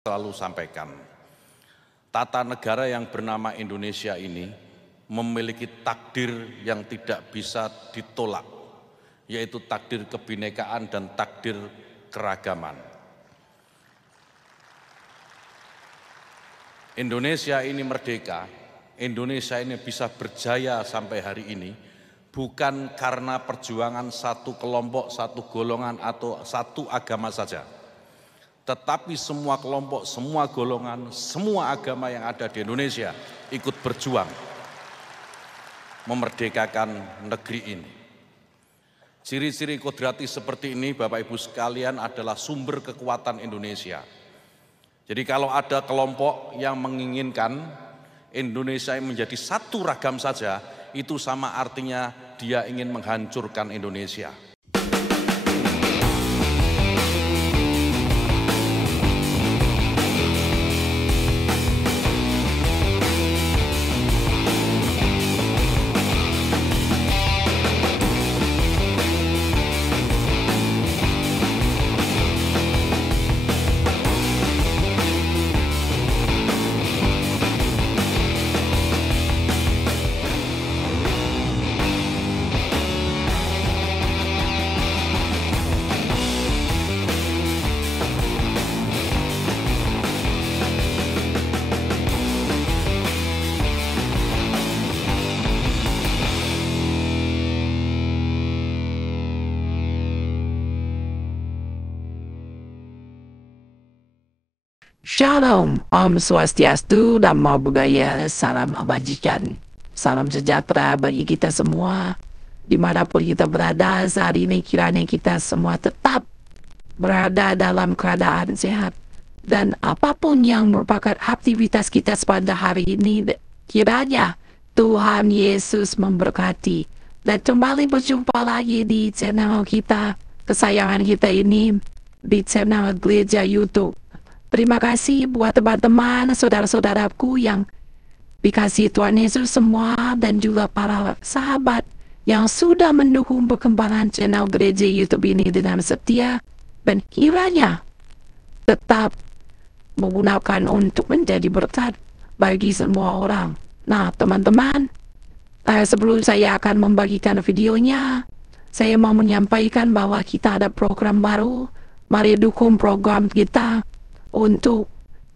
selalu sampaikan, tata negara yang bernama Indonesia ini memiliki takdir yang tidak bisa ditolak, yaitu takdir kebinekaan dan takdir keragaman. Indonesia ini merdeka, Indonesia ini bisa berjaya sampai hari ini bukan karena perjuangan satu kelompok, satu golongan atau satu agama saja. Tetapi semua kelompok, semua golongan, semua agama yang ada di Indonesia ikut berjuang memerdekakan negeri ini. Ciri-ciri kodrati seperti ini, Bapak Ibu sekalian, adalah sumber kekuatan Indonesia. Jadi kalau ada kelompok yang menginginkan Indonesia menjadi satu ragam saja, itu sama artinya dia ingin menghancurkan Indonesia. Shalom, Om Swastiastu, Namo Buddhaya, salam kebajikan, salam sejahtera bagi kita semua, dimanapun kita berada saat ini. Kiranya kita semua tetap berada dalam keadaan sehat, dan apapun yang merupakan aktivitas kita pada hari ini, kiranya Tuhan Yesus memberkati. Dan kembali berjumpa lagi di channel kita, kesayangan kita ini, di channel Gereja YouTube. Terima kasih buat teman-teman, saudara-saudaraku yang dikasih Tuhan Yesus semua, dan juga para sahabat yang sudah mendukung perkembangan channel Gereja YouTube ini dengan setia, dan kiranya tetap menggunakan untuk menjadi berkat bagi semua orang. Nah, teman-teman, sebelum saya akan membagikan videonya, saya mau menyampaikan bahwa kita ada program baru. Mari dukung program kita untuk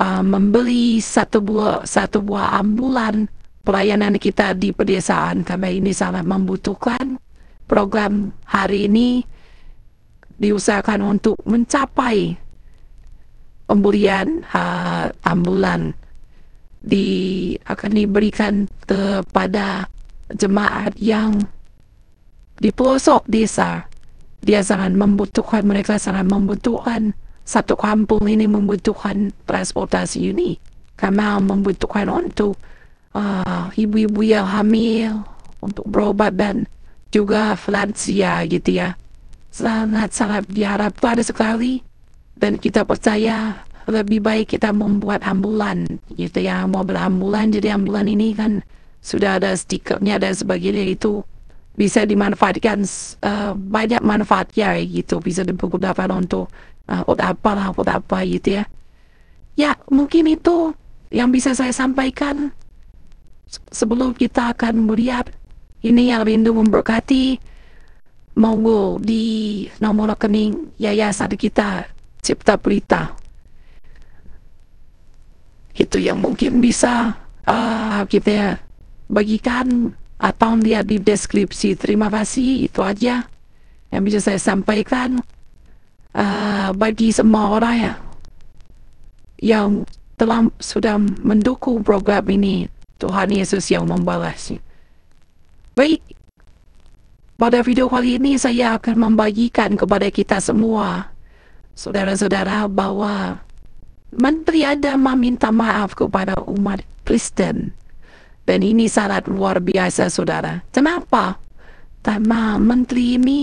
membeli satu buah ambulan pelayanan kita di pedesaan, karena ini sangat membutuhkan. Program hari ini diusahakan untuk mencapai pembelian ambulan akan diberikan kepada jemaat yang di pelosok desa. Dia sangat membutuhkan, mereka sangat membutuhkan. Satu kampung ini membutuhkan transportasi ini, karena membutuhkan untuk ibu-ibu yang hamil, untuk berobat, dan juga lansia gitu ya. Sangat-sangat diharapkan sekali, dan kita percaya lebih baik kita membuat ambulan gitu ya, mobil ambulan. Jadi ambulan ini kan sudah ada stikernya dan sebagainya, itu bisa dimanfaatkan, banyak manfaatnya gitu, bisa digunakan untuk apa gitu ya. Ya, mungkin itu yang bisa saya sampaikan sebelum kita akan melihat ini yang rindu memberkati. Monggo di nomor rekening yayasan kita Cipta Pelita, itu yang mungkin bisa kita bagikan, atau lihat di deskripsi. Terima kasih, itu aja yang bisa saya sampaikan. Bagi semua orang yang sudah mendukung program ini, Tuhan Yesus yang membalasnya. Baik, pada video kali ini saya akan membagikan kepada kita semua, saudara-saudara, bahwa Menteri Agama minta maaf kepada umat Kristen, dan ini sangat luar biasa, saudara. Kenapa? Karena Menteri ini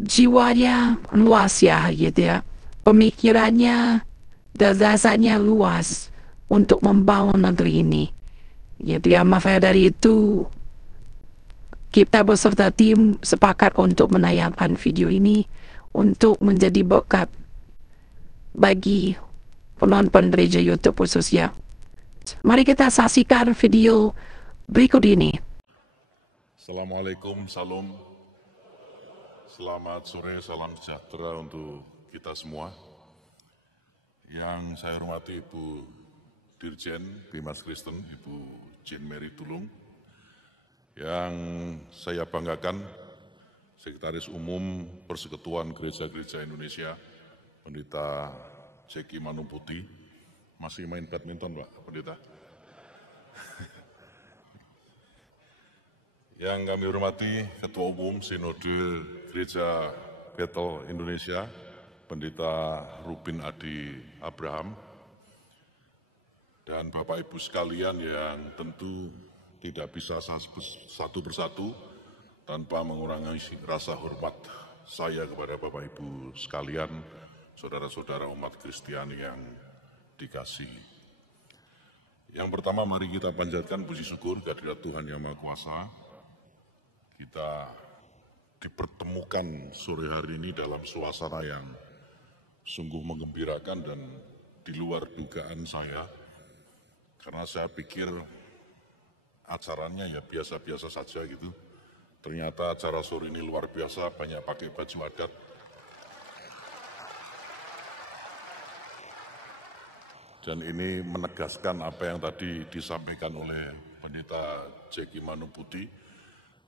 jiwanya luas ya gitu ya, pemikirannya dan dasarnya luas untuk membangun negeri ini gitu ya. Maka dari itu kita beserta tim sepakat untuk menayangkan video ini untuk menjadi berkat bagi penonton gereja YouTube khususnya. Mari kita saksikan video berikut ini. Assalamualaikum, salam. Selamat sore, salam sejahtera untuk kita semua. Yang saya hormati Ibu Dirjen Bimas Kristen, Ibu Jane Mary Tulung. Yang saya banggakan, Sekretaris Umum Persekutuan Gereja-Gereja Indonesia, Pendeta Jeki Manumputi. Masih main badminton, Pak Pendeta? Yang kami hormati Ketua Umum Sinode Gereja Bethel Indonesia, Pendeta Rubin Adi Abraham, dan Bapak Ibu sekalian yang tentu tidak bisa satu persatu tanpa mengurangi rasa hormat saya kepada Bapak Ibu sekalian, saudara-saudara umat Kristiani yang dikasihi. Yang pertama, mari kita panjatkan puji syukur kehadirat Tuhan Yang Maha Kuasa. Kita dipertemukan sore hari ini dalam suasana yang sungguh menggembirakan dan di luar dugaan saya, karena saya pikir acaranya ya biasa-biasa saja gitu. Ternyata acara sore ini luar biasa, banyak pakai baju adat. Dan ini menegaskan apa yang tadi disampaikan oleh Pendeta Jeki Manumputi,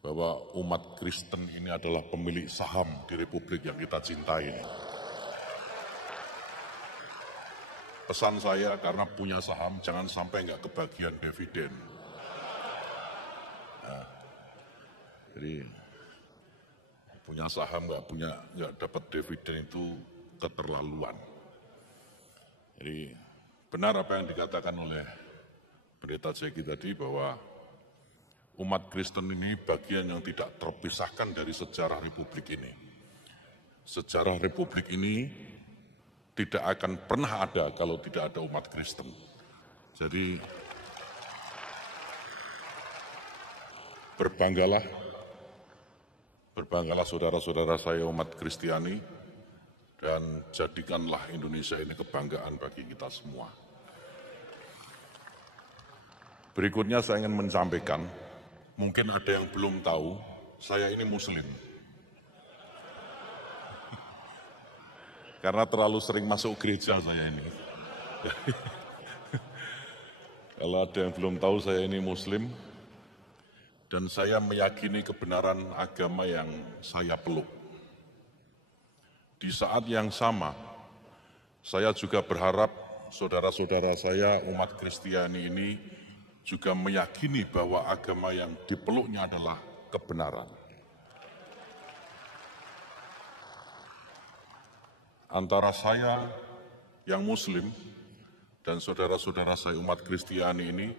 bahwa umat Kristen ini adalah pemilik saham di Republik yang kita cintai ini. Pesan saya, karena punya saham, jangan sampai nggak kebagian dividen. Nah, jadi punya saham nggak dapat dividen itu keterlaluan. Jadi benar apa yang dikatakan oleh Pendeta Jeki tadi, bahwa umat Kristen ini bagian yang tidak terpisahkan dari sejarah Republik ini. Sejarah Republik ini tidak akan pernah ada kalau tidak ada umat Kristen. Jadi berbanggalah saudara-saudara saya umat Kristiani, dan jadikanlah Indonesia ini kebanggaan bagi kita semua. Berikutnya saya ingin menyampaikan, mungkin ada yang belum tahu, saya ini Muslim. Karena terlalu sering masuk gereja saya ini. Kalau ada yang belum tahu, saya ini Muslim. Dan saya meyakini kebenaran agama yang saya peluk. Di saat yang sama, saya juga berharap saudara-saudara saya umat Kristiani ini juga meyakini bahwa agama yang dipeluknya adalah kebenaran. Antara saya yang Muslim dan saudara-saudara saya umat Kristiani ini,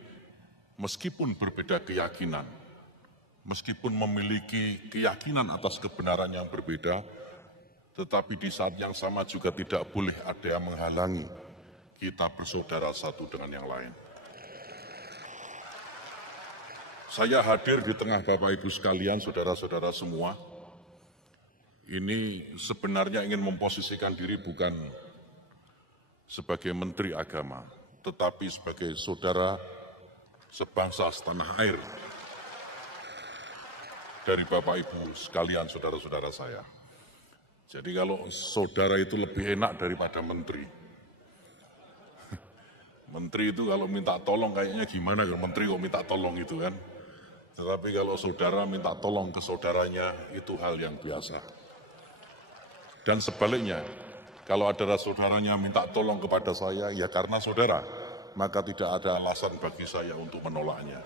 meskipun berbeda keyakinan, meskipun memiliki keyakinan atas kebenaran yang berbeda, tetapi di saat yang sama juga tidak boleh ada yang menghalangi kita bersaudara satu dengan yang lain. Saya hadir di tengah Bapak Ibu sekalian, saudara-saudara semua, ini sebenarnya ingin memposisikan diri bukan sebagai Menteri Agama, tetapi sebagai saudara sebangsa setanah air dari Bapak Ibu sekalian, saudara-saudara saya. Jadi kalau saudara itu lebih enak daripada menteri. Menteri itu kalau minta tolong kayaknya gimana, kalau menteri kok minta tolong itu kan. Tetapi kalau saudara minta tolong ke saudaranya, itu hal yang biasa. Dan sebaliknya, kalau ada saudaranya minta tolong kepada saya, ya karena saudara, maka tidak ada alasan bagi saya untuk menolaknya.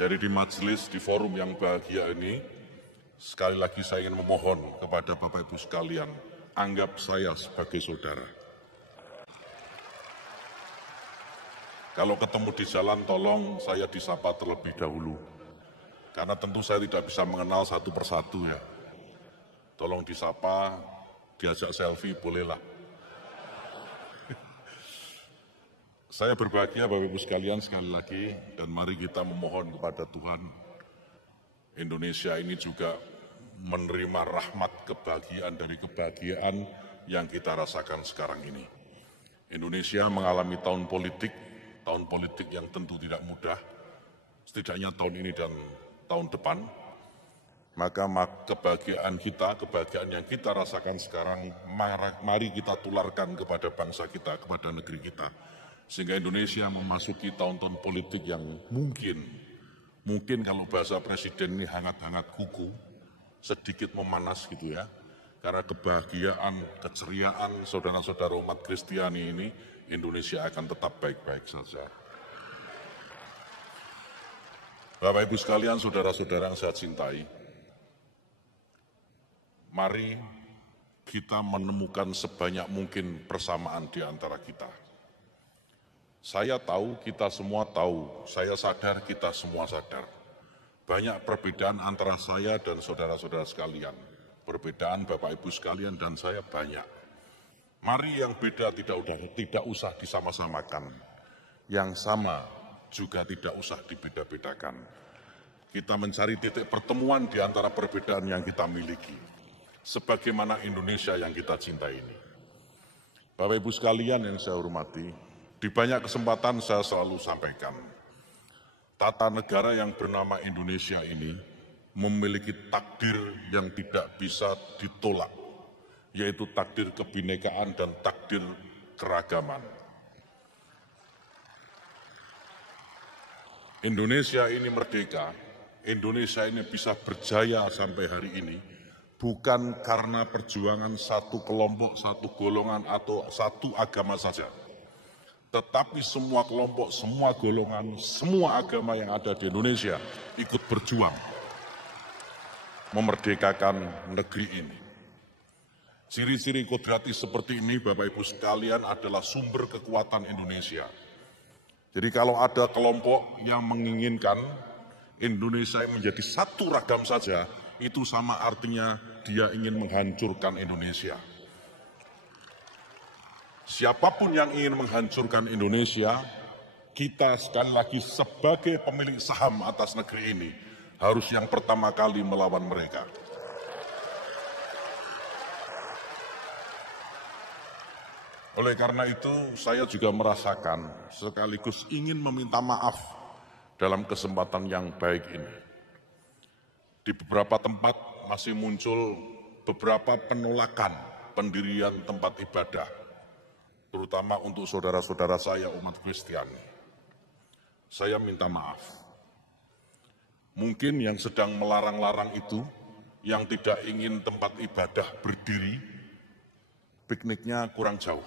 Jadi di majelis, di forum yang bahagia ini, sekali lagi saya ingin memohon kepada Bapak Ibu sekalian, anggap saya sebagai saudara. Kalau ketemu di jalan, tolong saya disapa terlebih dahulu. Karena tentu saya tidak bisa mengenal satu persatu ya. Tolong disapa, diajak selfie, bolehlah. Saya berbahagia Bapak Ibu sekalian sekali lagi, dan mari kita memohon kepada Tuhan, Indonesia ini juga menerima rahmat kebahagiaan dari kebahagiaan yang kita rasakan sekarang ini. Indonesia mengalami tahun politik yang tentu tidak mudah, setidaknya tahun ini dan tahun depan. Maka kebahagiaan yang kita rasakan sekarang, mari kita tularkan kepada bangsa kita, kepada negeri kita. Sehingga Indonesia memasuki tahun-tahun politik yang mungkin kalau bahasa presiden ini hangat-hangat kuku, sedikit memanas gitu ya. Karena kebahagiaan, keceriaan saudara-saudara umat Kristiani ini, Indonesia akan tetap baik-baik saja. Bapak Ibu sekalian, saudara-saudara yang saya cintai, mari kita menemukan sebanyak mungkin persamaan di antara kita. Saya tahu, kita semua tahu, saya sadar, kita semua sadar. Banyak perbedaan antara saya dan saudara-saudara sekalian. Perbedaan Bapak Ibu sekalian dan saya banyak. Mari yang beda tidak usah disama-samakan. Yang sama juga tidak usah dibeda-bedakan. Kita mencari titik pertemuan di antara perbedaan yang kita miliki. Sebagaimana Indonesia yang kita cintai ini. Bapak Ibu sekalian yang saya hormati, di banyak kesempatan saya selalu sampaikan, tata negara yang bernama Indonesia ini memiliki takdir yang tidak bisa ditolak, yaitu takdir kebinekaan dan takdir keragaman. Indonesia ini merdeka, Indonesia ini bisa berjaya sampai hari ini, bukan karena perjuangan satu kelompok, satu golongan, atau satu agama saja. Tetapi semua kelompok, semua golongan, semua agama yang ada di Indonesia ikut berjuang memerdekakan negeri ini. Ciri-ciri kodrati seperti ini, Bapak Ibu sekalian, adalah sumber kekuatan Indonesia. Jadi kalau ada kelompok yang menginginkan Indonesia menjadi satu ragam saja, itu sama artinya dia ingin menghancurkan Indonesia. Siapapun yang ingin menghancurkan Indonesia, kita sekali lagi sebagai pemilik saham atas negeri ini, harus yang pertama kali melawan mereka. Oleh karena itu, saya juga merasakan sekaligus ingin meminta maaf dalam kesempatan yang baik ini. Di beberapa tempat masih muncul beberapa penolakan pendirian tempat ibadah, terutama untuk saudara-saudara saya umat Kristiani. Saya minta maaf. Mungkin yang sedang melarang-larang itu, yang tidak ingin tempat ibadah berdiri, pikniknya kurang jauh.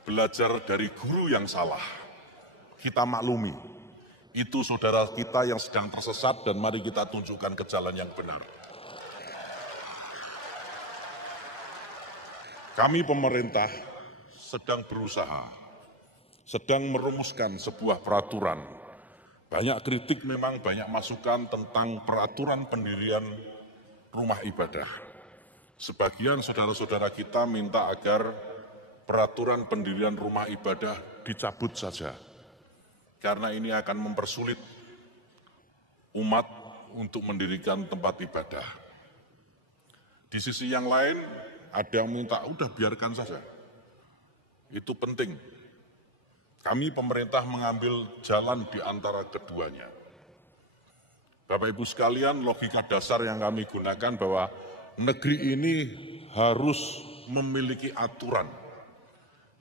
Belajar dari guru yang salah, kita maklumi. Itu saudara kita yang sedang tersesat dan mari kita tunjukkan ke jalan yang benar. Kami pemerintah sedang berusaha, sedang merumuskan sebuah peraturan. Banyak kritik memang, banyak masukan tentang peraturan pendirian rumah ibadah. Sebagian saudara-saudara kita minta agar peraturan pendirian rumah ibadah dicabut saja. Karena ini akan mempersulit umat untuk mendirikan tempat ibadah. Di sisi yang lain, ada yang minta, udah biarkan saja. Itu penting. Kami pemerintah mengambil jalan di antara keduanya. Bapak Ibu sekalian, logika dasar yang kami gunakan bahwa negeri ini harus memiliki aturan.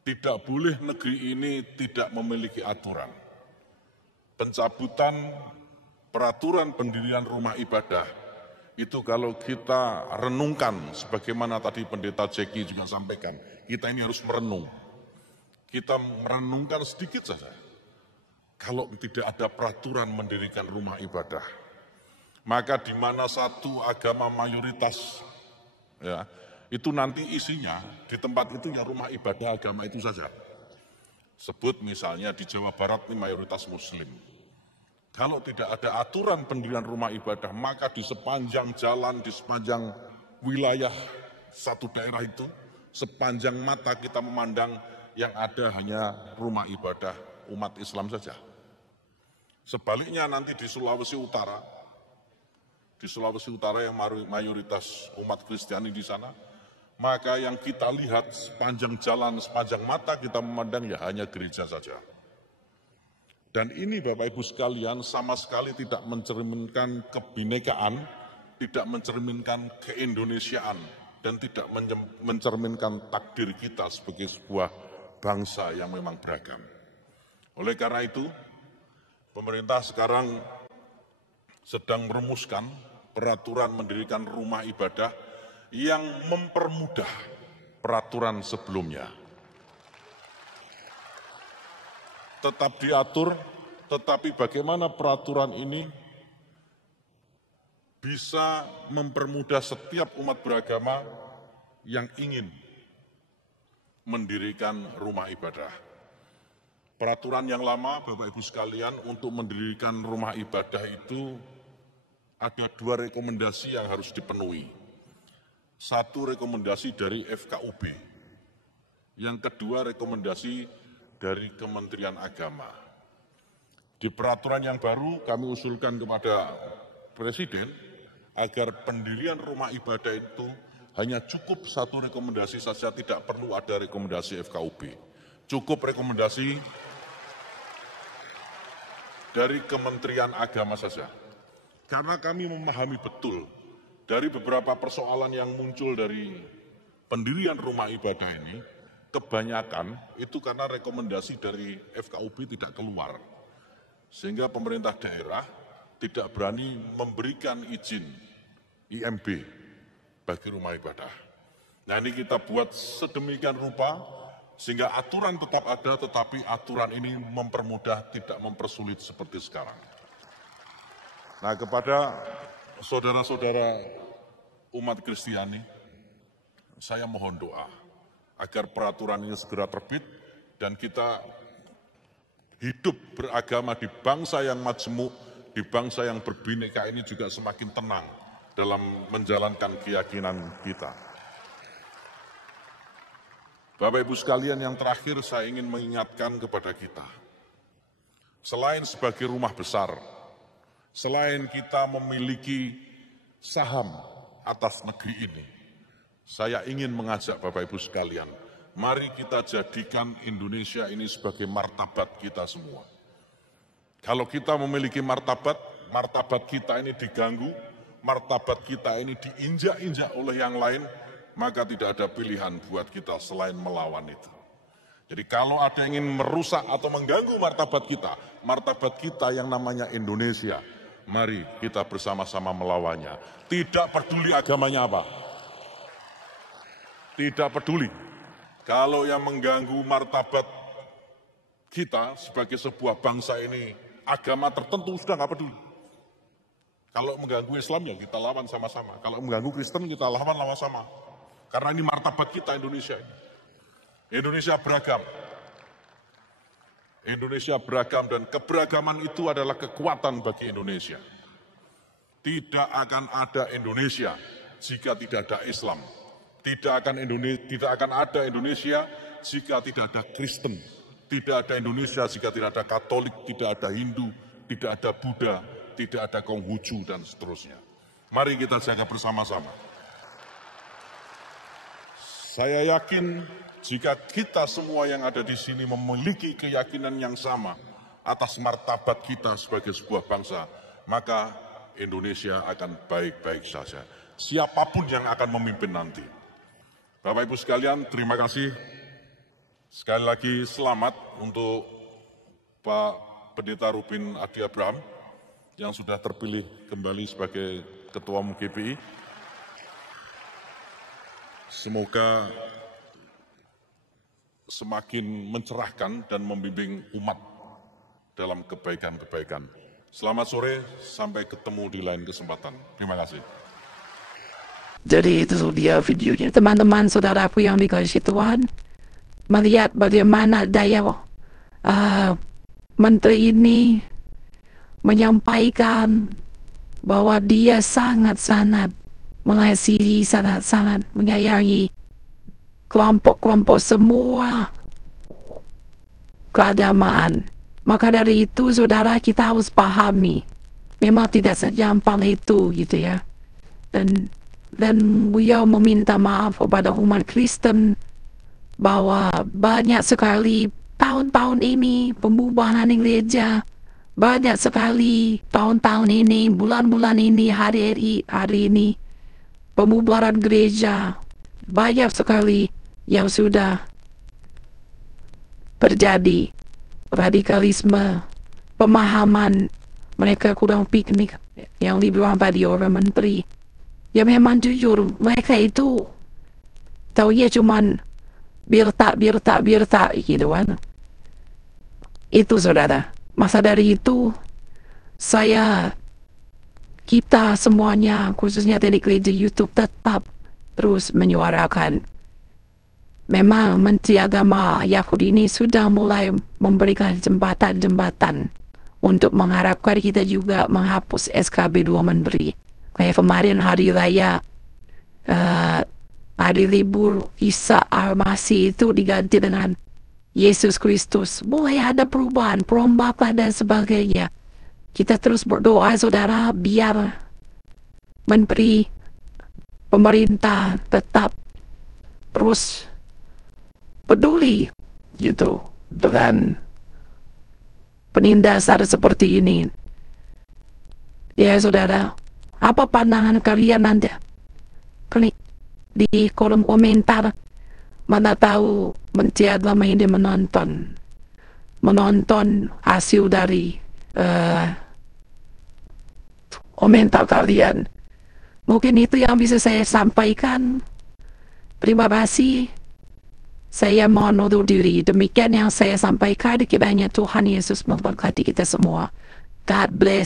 Tidak boleh negeri ini tidak memiliki aturan. Pencabutan peraturan pendirian rumah ibadah itu kalau kita renungkan, sebagaimana tadi Pendeta Jeki juga sampaikan, kita ini harus merenung. Kita merenungkan sedikit saja. Kalau tidak ada peraturan mendirikan rumah ibadah, maka di mana satu agama mayoritas, ya, itu nanti isinya di tempat itu ya rumah ibadah agama itu saja. Sebut misalnya di Jawa Barat ini mayoritas Muslim. Kalau tidak ada aturan pendirian rumah ibadah, maka di sepanjang jalan, di sepanjang wilayah satu daerah itu, sepanjang mata kita memandang, yang ada hanya rumah ibadah umat Islam saja. Sebaliknya nanti di Sulawesi Utara, di Sulawesi Utara yang mayoritas umat Kristiani di sana, maka yang kita lihat sepanjang jalan, sepanjang mata kita memandang ya hanya gereja saja. Dan ini Bapak Ibu sekalian sama sekali tidak mencerminkan kebinekaan, tidak mencerminkan keindonesiaan, dan tidak mencerminkan takdir kita sebagai sebuah bangsa yang memang beragam. Oleh karena itu, pemerintah sekarang sedang merumuskan peraturan mendirikan rumah ibadah yang mempermudah peraturan sebelumnya. Tetap diatur, tetapi bagaimana peraturan ini bisa mempermudah setiap umat beragama yang ingin mendirikan rumah ibadah. Peraturan yang lama, Bapak Ibu sekalian, untuk mendirikan rumah ibadah itu ada 2 rekomendasi yang harus dipenuhi. 1 rekomendasi dari FKUB, yang kedua rekomendasi dari Kementerian Agama. Di peraturan yang baru kami usulkan kepada Presiden agar pendirian rumah ibadah itu hanya cukup 1 rekomendasi saja, tidak perlu ada rekomendasi FKUB. Cukup rekomendasi dari Kementerian Agama saja. Karena kami memahami betul dari beberapa persoalan yang muncul dari pendirian rumah ibadah ini, kebanyakan itu karena rekomendasi dari FKUB tidak keluar. Sehingga pemerintah daerah tidak berani memberikan izin IMB bagi rumah ibadah. Nah, ini kita buat sedemikian rupa sehingga aturan tetap ada, tetapi aturan ini mempermudah, tidak mempersulit seperti sekarang. Nah, kepada saudara-saudara umat Kristiani, saya mohon doa agar peraturan ini segera terbit dan kita hidup beragama di bangsa yang majemuk, di bangsa yang berbineka ini juga semakin tenang dalam menjalankan keyakinan kita. Bapak Ibu sekalian, yang terakhir saya ingin mengingatkan kepada kita. Selain sebagai rumah besar, selain kita memiliki saham atas negeri ini, saya ingin mengajak Bapak Ibu sekalian, mari kita jadikan Indonesia ini sebagai martabat kita semua. Kalau kita memiliki martabat, martabat kita ini diganggu, martabat kita ini diinjak-injak oleh yang lain, maka tidak ada pilihan buat kita selain melawan itu. Jadi kalau ada yang ingin merusak atau mengganggu martabat kita yang namanya Indonesia, mari kita bersama-sama melawannya. Tidak peduli agamanya apa. Tidak peduli. Kalau yang mengganggu martabat kita sebagai sebuah bangsa ini, agama tertentu sudah nggak peduli. Kalau mengganggu Islam ya kita lawan sama-sama. Kalau mengganggu Kristen kita lawan sama-sama. Karena ini martabat kita Indonesia ini. Indonesia beragam. Indonesia beragam dan keberagaman itu adalah kekuatan bagi Indonesia. Tidak akan ada Indonesia jika tidak ada Islam. Tidak akan ada Indonesia jika tidak ada Kristen. Tidak ada Indonesia jika tidak ada Katolik, tidak ada Hindu, tidak ada Buddha, tidak ada Konghucu dan seterusnya. Mari kita jaga bersama-sama. Saya yakin jika kita semua yang ada di sini memiliki keyakinan yang sama atas martabat kita sebagai sebuah bangsa, maka Indonesia akan baik-baik saja. Siapapun yang akan memimpin nanti. Bapak Ibu sekalian, terima kasih. Sekali lagi selamat untuk Pak Pendeta Rubin Adi Abraham yang sudah terpilih kembali sebagai Ketua Umum GPI. Semoga semakin mencerahkan dan membimbing umat dalam kebaikan-kebaikan. Selamat sore, sampai ketemu di lain kesempatan. Terima kasih. Jadi itu dia videonya. Teman-teman saudaraku yang dikasihi Tuhan, melihat bagaimana daya menteri ini menyampaikan bahwa dia sangat-sangat mengasihi, sangat-sangat menyayangi kelompok-kelompok semua keagamaan. Maka dari itu saudara, kita harus pahami memang tidak segampang itu gitu ya. Dan beliau meminta maaf kepada umat Kristen bahwa banyak sekali tahun-tahun ini pembubaran gereja, banyak sekali tahun-tahun ini, bulan-bulan ini, hari ini pembubaran gereja, banyak sekali yang sudah terjadi, radikalisme, pemahaman mereka kurang piknik yang lebih pada orang menteri. Ya memang jujur mereka itu taunya cuman biar tak gitu kan. Itu saudara. Masa dari itu kita semuanya khususnya dari gereja YouTube tetap terus menyuarakan. Memang Menteri Agama Yahudi ini sudah mulai memberikan jembatan-jembatan untuk mengharapkan kita juga menghapus SKB 2 Menteri. Kayak kemarin hari raya, hari libur Isa Al-Masih itu diganti dengan Yesus Kristus. Mulai ada perubahan, perombakan dan sebagainya. Kita terus berdoa saudara biar menteri pemerintah tetap terus peduli gitu dengan penindasan seperti ini. Ya saudara, apa pandangan kalian nanti? Klik di kolom komentar. Mana tahu Menteri Agama ini menonton hasil dari komentar kalian. Mungkin itu yang bisa saya sampaikan. Terima kasih. Saya mohon undur diri. Demikian yang saya sampaikan. Kiranya Tuhan Yesus memberkati kita semua. God bless.